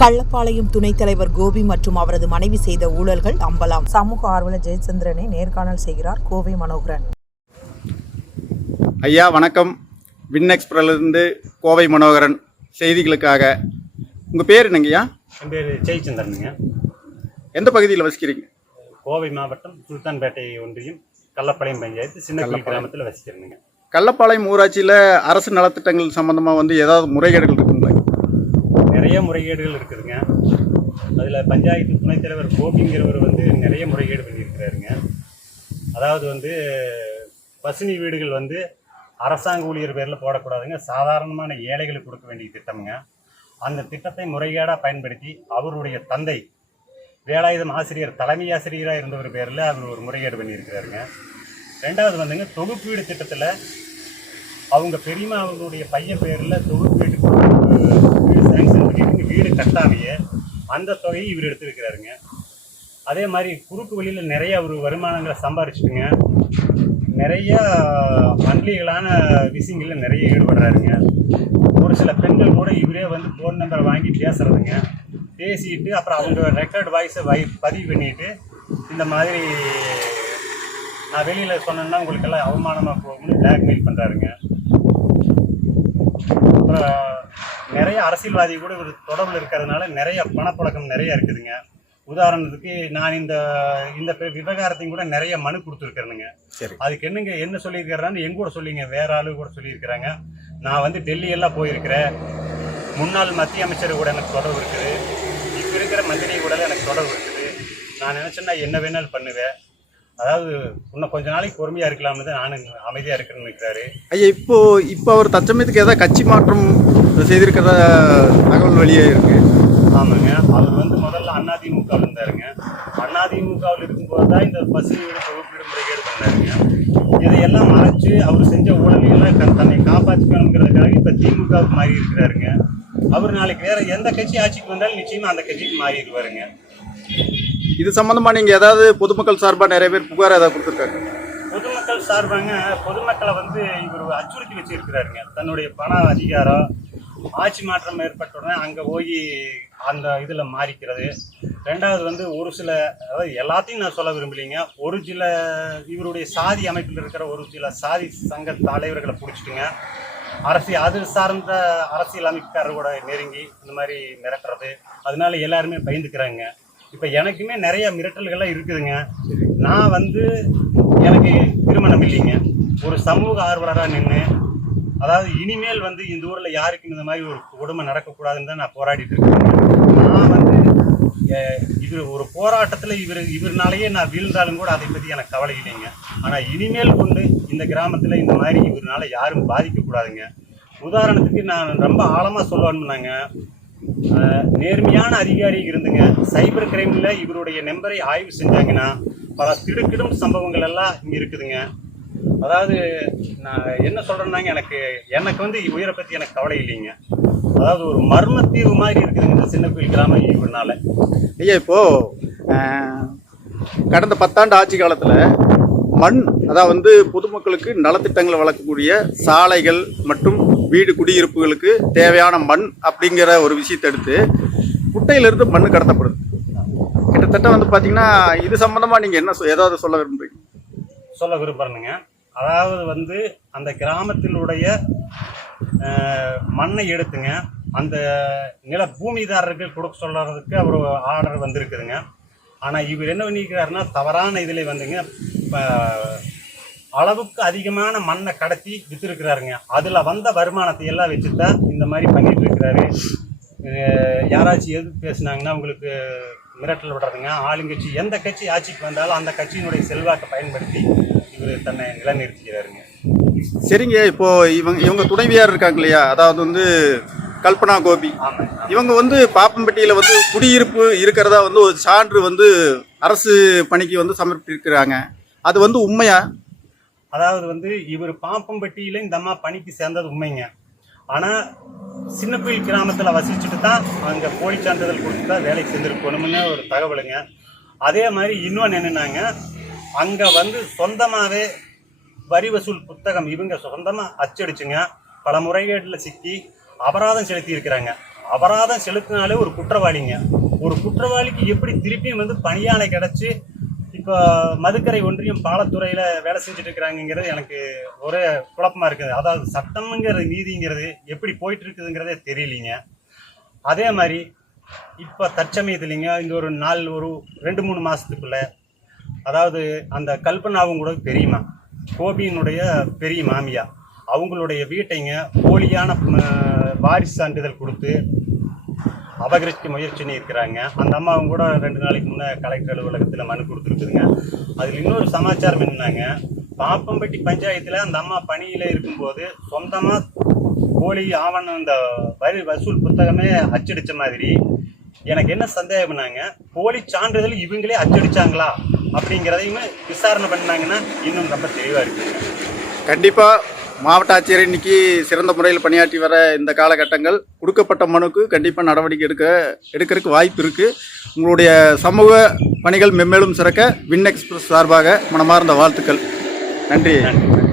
கள்ளப்பாளையம் துணைத் தலைவர் கோபி மற்றும் அவரது மனைவி செய்த ஊழல்கள் அம்பலாம். சமூக ஆர்வலர் ஜெயச்சந்திரனை நேர்காணல் செய்கிறார் கோவை மனோகரன். ஐயா வணக்கம். வின்னெக்ஸ்பிரலிருந்து கோவை மனோகரன் செய்திகளுக்காக. உங்கள் பேர் என்னங்கய்யா என் பேர் ஜெயச்சந்திரனுங்க. எந்த பகுதியில் வசிக்கிறீங்க? கோவை மாவட்டம் சுல்தான்பேட்டை ஒன்றியம் கள்ளப்பாளையம் பஞ்சாயத்து சின்ன கிராமத்தில் வசிக்கிறேனுங்க. கள்ளப்பாளையம் ஊராட்சியில் அரசு நலத்திட்டங்கள் சம்மந்தமாக வந்து ஏதாவது முறைகேடுகள் நிறைய முறைகேடுகள் இருக்குதுங்க. அதில் பஞ்சாயத்து துணைத் தலைவர் கோபிங்கிறவர் வந்து நிறைய முறைகேடு பண்ணியிருக்கிறாருங்க. அதாவது வந்து பசுனி வீடுகள் வந்து அரசாங்க ஊழியர் பேரில் போடக்கூடாதுங்க. சாதாரணமான ஏழைகளுக்கு கொடுக்க வேண்டிய திட்டம்ங்க. அந்த திட்டத்தை முறைகேடாக பயன்படுத்தி அவருடைய தந்தை வேலாயுதம் ஆசிரியர் தலைமை ஆசிரியராக இருந்தவர் பேரில் அவர் ஒரு முறைகேடு பண்ணியிருக்கிறாருங்க. ரெண்டாவது வந்துங்க தொகுப்பு வீடு திட்டத்தில் அவங்க பெரியம்மா அவங்களுடைய பையன் பேரில் தொகுப்பு வீடு வீடு சாங்ஷன் பண்ணிட்டு வீடு அந்த தொகையை இவர் எடுத்திருக்கிறாருங்க. அதே மாதிரி குறுக்கு வழியில் நிறைய அவர் வருமானங்களை சம்பாரிச்சுட்டுங்க. நிறைய அன்லீகலான விஷயங்களில் நிறைய ஈடுபடுறாருங்க. ஒரு சில பெண்கள் கூட இவரே வந்து ஃபோன் நம்பரை வாங்கி பேசுறதுங்க. பேசிட்டு அப்புறம் அவங்க ரெக்கார்ட் வாய்ஸை வை பதிவு பண்ணிட்டு இந்த மாதிரி நான் வெளியில் சொன்னேன்னா உங்களுக்கெல்லாம் அவமானமாக போகும்னு பிளாக்மெயில் பண்ணுறாருங்க அப்புறம் நிறைய அரசியல்வாதி கூட ஒரு தொடர்பில் இருக்கிறதுனால நிறைய பணப்புழக்கம் நிறைய இருக்குதுங்க. உதாரணத்துக்கு நான் இந்த இந்த விவகாரத்தையும் கூட நிறைய மனு கொடுத்துருக்கிறேனுங்க. சரி. அதுக்கு என்னங்க என்ன சொல்லியிருக்கிறான்னு எங்க கூட சொல்லிங்க வேற ஆளு கூட சொல்லியிருக்கிறாங்க. நான் வந்து டெல்லி எல்லாம் போயிருக்கிறேன். முன்னாள் மத்திய அமைச்சர் கூட எனக்கு தொடர்பு இருக்குது. இப்போ இருக்கிற மந்திரி கூட எனக்கு தொடர்பு இருக்குது. நான் நினைச்சேன்னா என்ன வேணாலும் பண்ணுவேன். அதாவது இன்னும் கொஞ்ச நாளைக்கு பொறுமையா இருக்கலாம்னு தான் நானும் அமைதியா இருக்கிறேன்னு நினைக்கிறாரு. ஐயா இப்போ இப்போ அவர் தச்சமயத்துக்கு ஏதாவது கட்சி மாற்றம் செய்திருக்கிறதா தகவல் வெளியே இருக்கு? ஆமாங்க. அவர் வந்து முதல்ல அதிமுகவில் இருந்தாருங்க. அதிமுகவில் இருக்கும்போது தான் இந்த பசு வீடு தொகுப்பீடு முறைகேடு பண்ணாருங்க. இதையெல்லாம் மறைச்சு அவர் செஞ்ச ஊழலையெல்லாம் க- தன்னை காப்பாற்றிக்கணுங்கிறதுக்காக இப்போ திமுகவுக்கு மாறி இருக்கிறாருங்க. அவர் நாளைக்கு வேற எந்த கட்சி ஆட்சிக்கு வந்தாலும் நிச்சயமா அந்த கட்சிக்கு மாறிடுவாருங்க. இது சம்மந்தமாக நீங்கள் ஏதாவது பொதுமக்கள் சார்பாக நிறைய பேர் புகார் ஏதாவது கொடுத்துருக்காங்க? பொதுமக்கள் சார்பாங்க பொதுமக்களை வந்து இவர் அச்சுறுத்தி வச்சிருக்கிறாருங்க. தன்னுடைய பண அதிகாரம் ஆட்சி மாற்றம் ஏற்பட்ட உடனே அங்கே போய் அந்த இதில் மாறிக்கிறது. ரெண்டாவது வந்து ஒரு சில அதாவது எல்லாத்தையும் நான் சொல்ல விரும்பலைங்க. ஒரு சில இவருடைய சாதி அமைப்பில் இருக்கிற ஒரு சில சாதி சங்க தலைவர்களை பிடிச்சிட்டுங்க. அரசியல் அது சார்ந்த அரசியல் அமைப்புக்காரர் கூட நெருங்கி இந்த மாதிரி மிரட்டுறது. அதனால எல்லாருமே பயந்துக்கிறாங்க. இப்போ எனக்குமே நிறைய மிரட்டல்கள்லாம் இருக்குதுங்க. நான் வந்து எனக்கு திருமணம் இல்லைங்க. ஒரு சமூக ஆர்வலராக நின்று அதாவது இனிமேல் வந்து இந்த ஊரில் யாருக்கும் இந்த மாதிரி ஒரு கொடுமை நடக்கக்கூடாதுன்னு தான் நான் போராடிட்டு இருக்கேன். நான் வந்து இவர் இது ஒரு போராட்டத்தில் இவர் இவர்னாலேயே நான் வீழ்ந்தாலும் கூட அதை பற்றி எனக்கு கவலை இல்லைங்க. ஆனால் இனிமேல் கொண்டு இந்த கிராமத்தில் இந்த மாதிரி இவர்னால யாரும் பாதிக்கக்கூடாதுங்க. உதாரணத்துக்கு நான் ரொம்ப ஆழமாக சொல்லணும்னாங்க நேர்மையான அதிகாரி இருந்துங்க. சைபர் கிரைமில் இவருடைய நம்பரை ஆய்வு செஞ்சாங்கன்னா பல திடுக்கிடும் சம்பவங்கள் எல்லாம் இங்கே இருக்குதுங்க. அதாவது நான் என்ன சொல்கிறேன்னாங்க எனக்கு எனக்கு வந்து உயிரை பற்றி எனக்கு கவலை இல்லைங்க. அதாவது ஒரு மர்ம தீர்வு மாதிரி இருக்குதுங்க இந்த சின்ன கோயில் கிராமம் இவனால ஐயா இப்போது கடந்த பத்தாண்டு ஆட்சி காலத்தில் மண் அதாவது வந்து பொதுமக்களுக்கு நலத்திட்டங்களை வழங்கக்கூடிய சாலைகள் மற்றும் வீடு குடியிருப்புகளுக்கு தேவையான மண் அப்படிங்கிற ஒரு விஷயத்தை எடுத்து குட்டையிலிருந்து மண் கடத்தப்படுது. கிட்டத்தட்ட வந்து பார்த்தீங்கன்னா இது சம்மந்தமாக நீங்கள் என்ன சொ- ஏதாவது சொல்ல விரும்புறீங்க? சொல்ல விரும்புகிறேனுங்க அதாவது வந்து அந்த கிராமத்தினுடைய மண்ணை எடுத்துங்க. அந்த நில பூமிதாரர்கள் கொடுக்க சொல்கிறதுக்கு அவர் ஆர்டர் வந்திருக்குதுங்க. ஆனால் இவர் என்ன பண்ணிக்கிறாருன்னா தவறான இதில் வந்துங்க இப்போ அளவுக்கு அதிகமான மண்ணை கடத்தி விற்றுருக்கிறாருங்க அதில் வந்த வருமானத்தை எல்லாம் வச்சு தான் இந்த மாதிரி பண்ணிட்டு இருக்கிறாரு. யாராச்சும் எது பேசுனாங்கன்னா உங்களுக்கு மிரட்டல் விடுறதுங்க. ஆளுங்கட்சி எந்த கட்சி ஆட்சிக்கு வந்தாலும் அந்த கட்சியினுடைய செல்வாக்கை பயன்படுத்தி இவர் தன்னை நிலைநிறுத்திக்கிறாருங்க சரிங்க இப்போ இவங்க இவங்க துணைவியார் இருக்காங்க இல்லையா? அதாவது வந்து கல்பனா கோபி. இவங்க வந்து பாப்பம்பட்டியில் வந்து குடியிருப்பு இருக்கிறதா வந்து ஒரு சான்று வந்து அரசு பணிக்கு வந்து சமர்ப்பிக்கிறாங்க அது வந்து உண்மையா? அதாவது வந்து இவர் பாம்பம்பட்டியில இந்த அம்மா பணிக்கு சேர்ந்தது உண்மைங்க. ஆனால் சின்ன கிராமத்தில் வசிச்சுட்டு தான் அங்கே போலி சான்றிதழ் கொடுத்து தான் வேலைக்கு சேர்ந்துருக்கணும்னு ஒரு தகவலுங்க. அதே மாதிரி இன்னொன்று என்னென்னாங்க அங்கே வந்து சொந்தமாகவே வரி வசூல் புத்தகம் இவங்க சொந்தமாக அச்சடிச்சுங்க. பல முறைகேட்டில் சிக்கி அபராதம் செலுத்தி இருக்கிறாங்க. அபராதம் செலுத்தினாலே ஒரு குற்றவாளிங்க. ஒரு குற்றவாளிக்கு எப்படி திருப்பியும் வந்து பணியாணை கிடச்சி இப்போ மதுக்கரை ஒன்றியம் பாலத்துறையில் வேலை செஞ்சுட்டு இருக்கிறாங்கங்கிறது எனக்கு ஒரே குழப்பமா இருக்குது. அதாவது சட்டம்ங்கிறது நீதிங்கிறது எப்படி போயிட்டு இருக்குதுங்கிறதே தெரியலீங்க. அதே மாதிரி இப்போ தற்சமயத்துலிங்க இந்த ஒரு நாள் ஒரு ரெண்டு மூணு மாதத்துக்குள்ள அதாவது அந்த கல்பனாவும் கூட பெரியமா கோபியினுடைய பெரிய மாமியா அவங்களுடைய வீட்டைங்க போலியான வாரிசு சான்றிதழ் கொடுத்து அபகரிக்க முயற்சி இருக்கிறாங்க. அந்த அம்மாவும் கூட ரெண்டு நாளைக்கு முன்னே கலெக்டர் அலுவலகத்தில் மனு கொடுத்துருக்குதுங்க. அதில் இன்னொரு சமாச்சாரம் என்னன்னாங்க பாப்பம்பட்டி பஞ்சாயத்தில் அந்த அம்மா பணியில் இருக்கும்போது சொந்தமாக போலி ஆவணம் இந்த வரி வசூல் புத்தகமே அச்சடிச்ச மாதிரி எனக்கு என்ன சந்தேகம்னாங்க? போலி சான்றிதழ் இவங்களே அச்சடிச்சாங்களா? அப்படிங்கிறதையுமே விசாரணை பண்ணாங்கன்னா இன்னும் ரொம்ப தெளிவாக இருக்குங்க. கண்டிப்பாக மாவட்ட ஆட்சியர் இன்னைக்கு சிறந்த முறையில் பணியாற்றி வர இந்த காலகட்டங்கள் கொடுக்கப்பட்ட மனுக்கு கண்டிப்பாக நடவடிக்கை எடுக்க எடுக்கிறதுக்கு வாய்ப்பு இருக்குது உங்களுடைய சமூக பணிகள் மென்மேலும் சிறக்க வின் எக்ஸ்பிரஸ் சார்பாக மனமார்ந்த வாழ்த்துக்கள். நன்றி நன்றி.